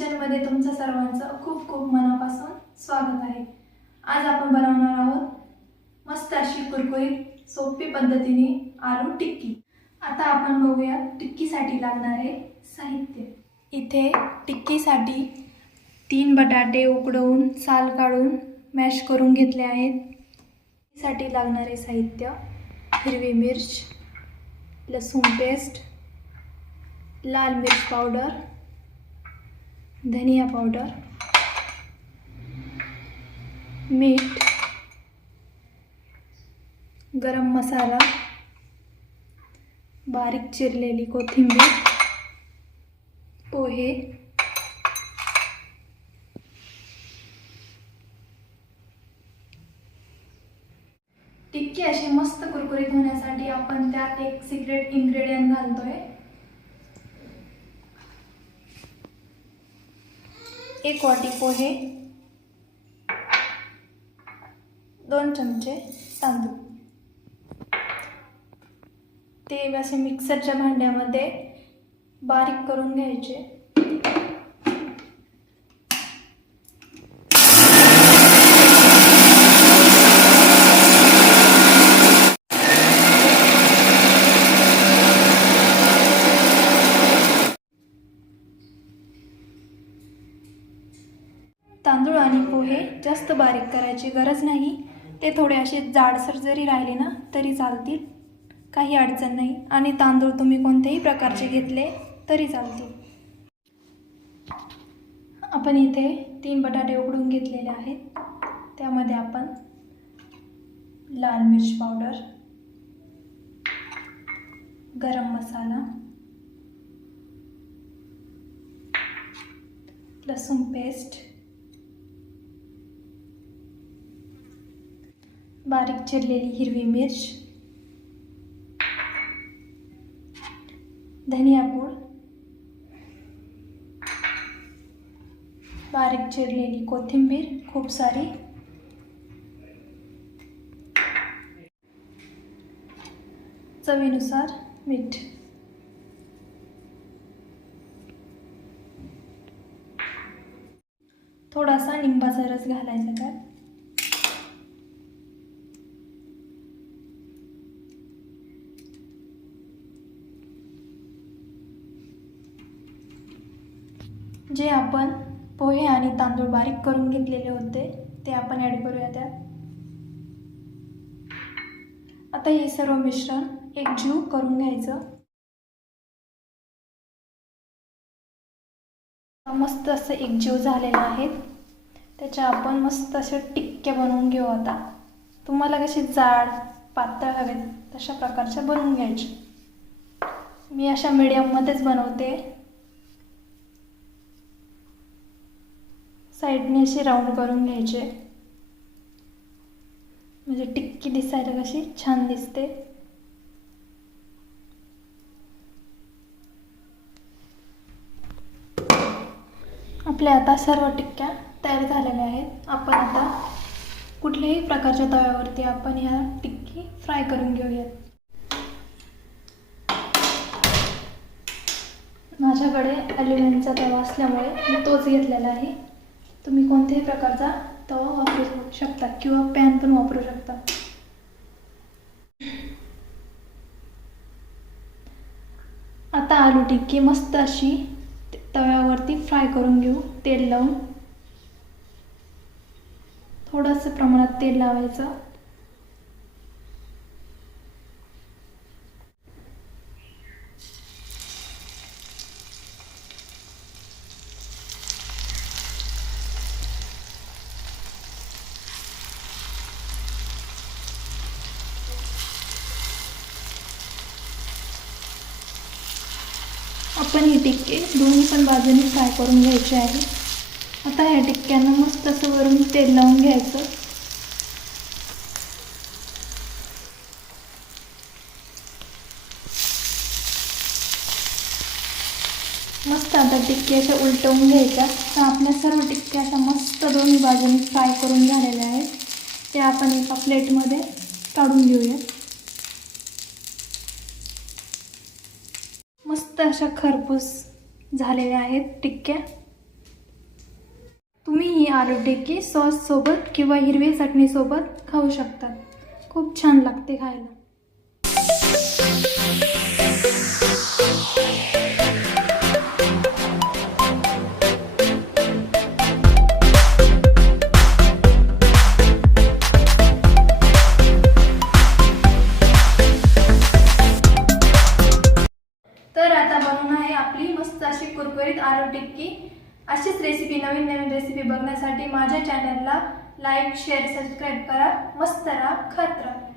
किचनमध्ये तुमचं सर्वांचं खूप खूप मनापासून स्वागत आहे. आज आपण बनवणार आहोत मस्त अशी कुरकुरीत सोपी पद्धतीने आलू टिक्की. आता आपण बघूया टिक्कीसाठी लागणारे साहित्य. इथे टिक्कीसाठी तीन बटाटे उकडवून साल काढून मॅश करून घेतले आहेत. साठी लागणारे साहित्य हिरवी मिर्च लसूण पेस्ट लाल मिर्च पावडर धनिया पावडर मीठ गरम मसाला बारीक चिरलेली कोथिंबीर पोहे टिक्की अशी मस्त कुरकुरीत होण्यासाठी आपण त्यात एक सिक्रेट इन्ग्रेडियंट घालतोय. एक वाटी पोहे दोन चमचे तांदूळ. ते असे मिक्सरच्या भांड्यामध्ये बारीक करून घ्यायचे तांदूळ आणि पोहे जास्त बारीक करायची गरज नाही. ते थोडे असे जाडसर जरी राहिले ना तरी चालतील. काही अडचण नाही. आणि तांदूळ तुम्ही कोणत्याही प्रकारचे घेतले तरी चालतील. आपण इथे तीन बटाटे उकडून घेतलेले आहेत. त्यामध्ये आपण लाल मिर्च पावडर गरम मसाला लसूण पेस्ट बारीक चिरलेली हिरवी मिर्च धनिया पूड बारीक चिरलेली कोथिंबीर खूप सारी. चवीनुसार मीठ. थोडासा लिंबाचा रस घालायचा त्यात. जे आपण पोहे आणि तांदूळ बारीक करून घेतलेले होते ते आपण ॲड करूया त्यात. आता हे सर्व मिश्रण एकजीव करून घ्यायचं. मस्त असं एकजीव झालेलं आहे. त्याच्या आपण मस्त असे टिक्के बनवून घेऊ आता. तुम्हाला कशी जाड पातळ हवेत तशा प्रकारच्या बनवून घ्यायचे. मी अशा मीडियममध्येच बनवते. साईडने अशी राऊंड करून घ्यायचे. म्हणजे टिक्की दिसायला कशी छान दिसते. आपल्या आता सर्व टिक्क्या तयार झालेल्या आहेत. आपण आता कुठल्याही प्रकारच्या तव्यावरती आपण ह्या टिक्की फ्राय करून घेऊयात. माझ्याकडे ॲल्युमिनियमचा तवा असल्यामुळे मी तोच घेतलेला आहे. तुम्ही कोणत्याही प्रकारचा तवा वापरू शकता किंवा पॅन पण वापरू शकता. आता आलू टिक्की मस्त अशी तव्यावरती फ्राय करून घेऊ तेल लावून. थोडंसं प्रमाणात तेल लावायचं. आपण ही टिक्के दोन्ही पण बाजूने फ्राय करून घ्यायचे आहे. आता ह्या टिक्क्यांना मस्त असं वरून तेल लावून घ्यायचं. मस्त आता टिक्की अशा उलटवून घ्यायच्या. तर आपल्या सर्व टिक्क्या अशा मस्त दोन्ही बाजूने फ्राय करून झालेल्या आहेत. ते आपण एका प्लेटमध्ये काढून घेऊया मस्त अशा खरपूस झालेल्या आहेत टिक्क्या. तुम्ही ही आलू टिक्की सॉससोबत किंवा हिरवी चटणीसोबत खाऊ शकतात खूप छान लागते खायला. तर आता बनवून आहे आपली मस्त अशी कुरकुरीत आलू टिक्की. अशीच रेसिपी नवीन नवीन रेसिपी बघण्यासाठी माझ्या चॅनलला लाईक शेअर सबस्क्राईब करा. मस्त राहा खात राहा.